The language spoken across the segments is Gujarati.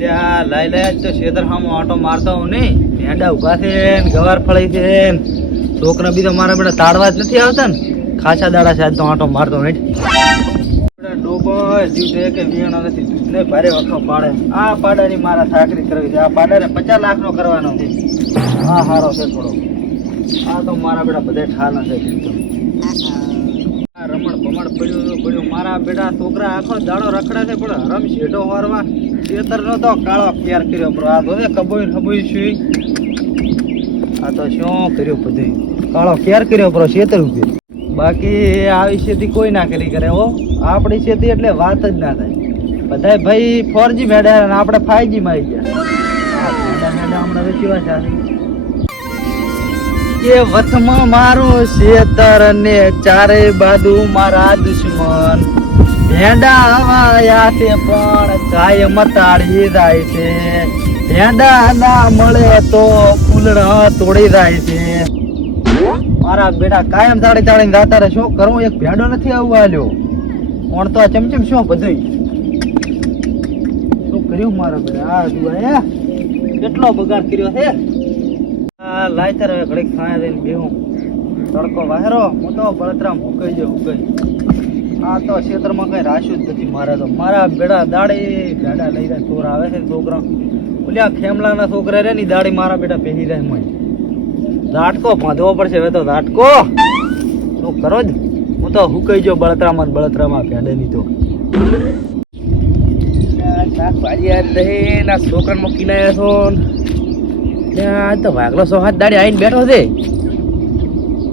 ત્યાં લઈ લે તો શેતર આંટો મારતો હું નહીં. ભેંડા ઊભા છે ને, ગવાર ફળી છે છોકરા બી તો મારા બેટા તાળવા જ નથી આવતા ને. ખાસા દાડા તો આટો મારતો નહીં ડોબો જીવ છે કે વિયાણો નથી દૂધને ભારે વખો પાડે. આ પાડાની મારા સાકરી કરવી છે, આ પાડાને પચાસ લાખનો કરવાનો છે. હા સારો છે થોડો. આ તો મારા બેટા બધે ઠાલા. આ રમણ ભમણ પડ્યું પડ્યું. મારા બેટા છોકરા આખો દાડો રખડે છે, પણ હરમ શેઢો વારવા. ખેતર નો તો કાળો કેર કર્યો, પણ આ તો કબોઈ ખબોઈ છું. આ તો શું કર્યો બધું? કાળો કેર કર્યો પર ખેતર ઊભી બાકી આવી ખેતી કોઈ ના કરી કરે હો. આપણી ખેતી એટલે વાત જ ના થાય. બધાય ભાઈ ફોરજી મેડ્યા અને આપણે ફાઈવજી માં આવી ગયા. હમણાં તો ચાલે કે વથમાં મારું શેતર ને ચારે બાજુ મારા દુશ્મન. ભેંડા આયા છે પણ કાય મતાડી જાય છે. ભેંડા ના મળે તો ફૂલડા તોડી જાય છે. મારા બેટા કાયમ તાળી તાળીને જાતા શું કરવું એક ભેંડો નથી આવવા આલ્યો. કોણ તો આ ચમચમ શું બધું શું કર્યું મારા બેટા? આ જુઆ કેટલો બગાડ કર્યો છે આ લાયતર હવે ઘડીક ખાયા દઈને બેહું. તડકો વાહેરો, હું તો બળતરામ હુકાઈ જાય હુકાઈ આ તો ક્ષેત્રમાં કઈ રાશ્યું જ નથી મારે તો. મારા બેડા દાડી બેડા લઈ જાય, ચોર આવે છે છોકરા. ઓલ્યા ખેમલાના છોકરા રે ની દાડી મારા બેટા પહેરી જાય મને ઝાટકો બાંધવો પડશે હવે તો ઝાટકો શું કરો જ? હું તો હુકાઈ જો બળતરામાં બળતરામાં ભેડે ની તો. છોકરાને મૂકીને છો ત્યાં તો વાગલો સો હાથ દાડી આવીને બેઠો છે.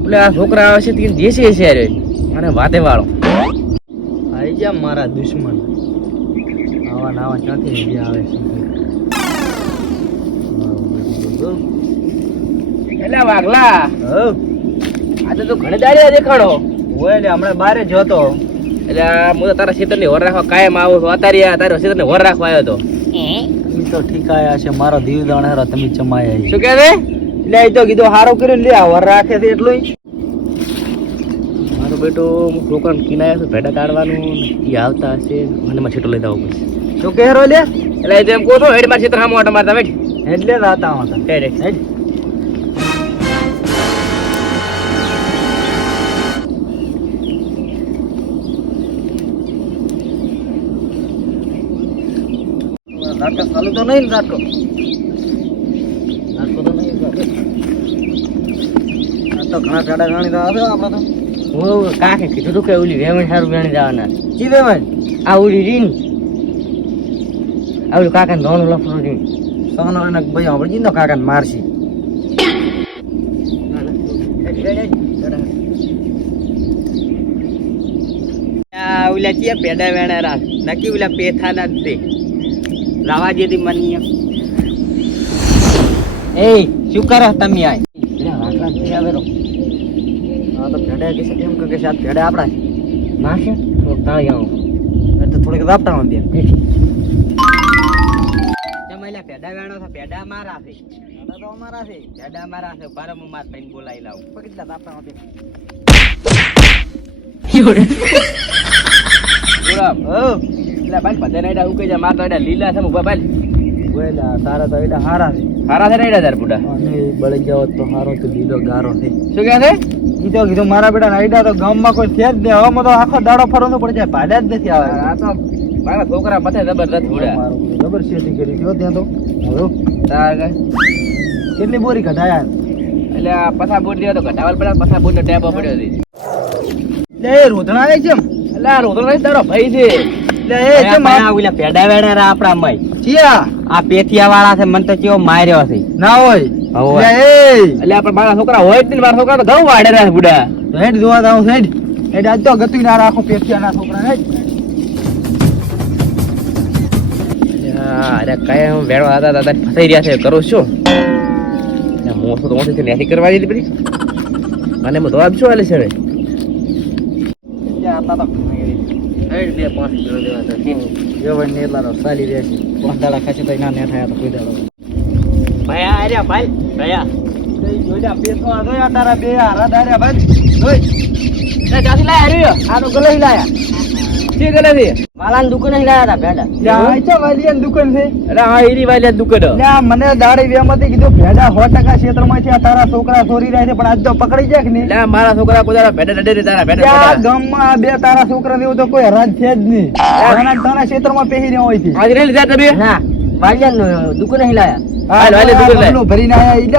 એટલે આ છોકરા આવે છે તે દેશી છે યાર. અને વાતે વાળો. આઈ મારા દુશ્મન. આવા નાવા ક્યાંથી મજા આવે છે. એટલે વાગલા હવ આજે તો ઘણી દાડી દેખાડો. હોય એટલે હમણાં બારે હતો. એટલે હું તો તારા ખેતરની હોર રાખવા કાયમ આવું છું. અત્યારે તારા તારા ક્ષેત્રને હોર રાખવા આવ્યો હતો. તો ઠીકાયા છે મારો દીવ દાણેરો તમે જમાયા શું કહે છે? એટલે એ તો કીધું હારું કર્યું લે આ વર રાખે છે એટલું મારો બેટો રોકાણ કિનાયા છું ભેડા કાઢવાનું એ આવતા હશે. મને માં છેટો લઈ જવું પડશે શું કહેરો લે. એટલે તો એમ કહું છું હેડ મારા છેતર સામો ઓટો મારતા બેઠ એટલે જ આતા હતા હેડ. હેડ. ચાલુ તો નહીં ને નાટકો નાટકો તો નહીં તો ઘણા ગાડા ઘણી તો આવે આપણે તો. હું કાકે કીધું તું કે ઓલી વેમણ સારું વેણી જવાના. જી બેવાય આ ઓલી રીન. આ ઓલું લફરું રીન સોનો એને ભાઈ આપણે નો કાકાને મારશી. ઓલા ચિયા પેડા વેણા રાખ. નક્કી ઓલા પેથાના દે રાવા જેથી મનીય એ શું કરો તમે વાકડા વેરો. તો ભેડા કે એમ કે ભેડા આપણા છે. તો તાળી આવું. એ તો થોડીક દાપટા માં જમાઈલા પેડા વેણો છે ભેડા મારા છે. ભેડા તો અમારા છે પેડા મારા છે. બાર હું માર થઈને બોલાવી લાવું. તો કેટલા માં હો. એટલે ભાઈ બધા નાઈડા ઉકે જા માર તો લીલા છે ઊભા ભાઈ. ઓયલા તારા તો એડા હારા છે. હારા છે નાઈડા તાર બુડા અને બળી ગયો તો હારો તો લીલો ગારો છે. શું કહે છે? ઈ કીધું મારા બેટા નાઈડા તો ગામમાં કોઈ છે જ નહીં. હવે તો આખો દાડો ફરવાનો પડી જાય ભાડા જ નથી આવે. આ તો મારા છોકરા પથે જબરદસ્ત ઉડ્યા જબર શેતી કરી ગયો ત્યાં તો. હવે તાર કેટલી બોરી કઢાયા એટલે પસા બોટ તો ઘટાવલ પડ્યા પસા બોટ નો ટેપો પડ્યો હતી લે એ રોધણા છે? એટલે આ તારો ભાઈ છે. લે એ છે પેડા વેડા આપડા મય. ચિયા. આ પેથિયા વાળા છે મને તો કેવો માર્યો છે. ના હોય. એટલે આપણે મારા છોકરા હોય જ નહીં મારા છોકરા તો ઘઉં વાડે રહ્યા છે બુડા. હેડ જોવા છું, હેડ. હેડ આજ તો ગતિ ના રાખો પેથિયા ના છોકરા હેડ. અરે કયા હું વેણો હતા દાદા ફસાઈ રહ્યા છે કરું છું. મોસો તો મોસી નથી કરવા દીધી બધી અને હું જવાબ શું હાલે છે હવે? તો હેડ બે પાંચ કિલો જેવા હતા જેવાય ને એટલા તો ચાલી રહેશે પાંચ દાડા ખાશે તો ના ને થયા તો કોઈ દાડો. ભાઈ અરે ભાઈ ભયા જોયા બેસો આ જોયા તારા બે હારા દાર્યા ભાઈ. જોઈ. ત્યાંથી લાય હર્યો આ તો લાયા. છે કે નથી માલાની દુકાને લાયા હતા ભેડા. લ્યા, છે વાલિયાની દુકાન છે. અરે હા એની વાલી દુકાન. લ્યા, મને દાડી વેમાંથી કીધું ભેડા સો ટકા ક્ષેત્રમાંથી આ તારા છોકરા ચોરી રહ્યા છે પણ આજ તો પકડી જાય કે નહીં? એટલે મારા છોકરા કોઈ ભેડા નડે તારા ભેડા લ્યા, ગામમાં બે તારા છોકરા જેવું તો કોઈ હરાજ છે જ નહીં. તારા તારા ક્ષેત્રમાં પહેરી રહ્યા હોય છે. આજે નહીં લીધા તમે? ના. વાલિયાની દુકાને લાયા. હાલ, હાલે દુકાન ભરીને આયા. ઈ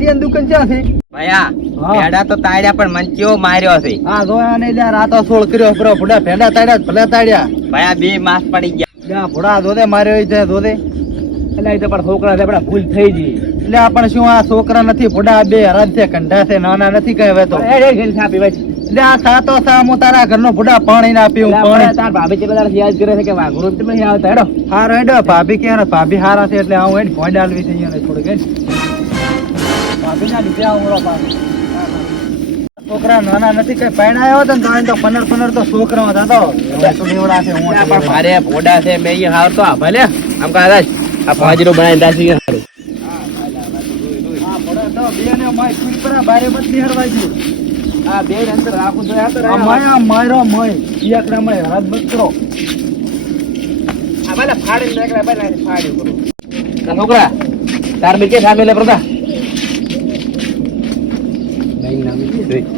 લ્યા, દુકાન ક્યાં છે? ભયા હા. ભેડા તો તાડ્યા પણ મન કેવો માર્યો છે? હા જોયા ને લ્યા રાતો સોળ કર્યો બરો ભૂડા ભેડા તાડ્યા ભલે તાડ્યા. ભયા બે માસ પડી ગયા. લ્યા ભૂડા જોદે માર્યો છે જોદે એટલે એ તો પણ છોકરા છે આપણા ભૂલ થઈ ગઈ. એટલે આપણ શું આ છોકરા નથી ભૂડા બે હરાજ છે કંઢા છે નાના નથી કઈ તો. એ, એ, છાપી ભાઈ. એટલે આ સાતો સા હું તારા ઘરનો ભૂડા પાણી ના પીવું પાણી. તાર ભાભી છે બધા યાદ કરે છે કે વાઘરો તમે નહીં આવતા હેડો. હારો હેડો ભાભી કે ભાભી હારા છે એટલે હું હેડ ભોંડ આલવી છે અહીંયા થોડુંક હેડ. ભાભી ના લીધે આવું પાસે ભાભી. છોકરા નાના નથી કઈ પરણાયો હતો ને તો પનર પનર તો છોકરો હતો મારે ભોડા છે મેં અહીંયા હાર તો આ ભલે આમ કા રાજ આ ભાજરો બનાવી રાજી હારું છોકરા તાર બી કે સામે લે પ્રભા? નહીં નામ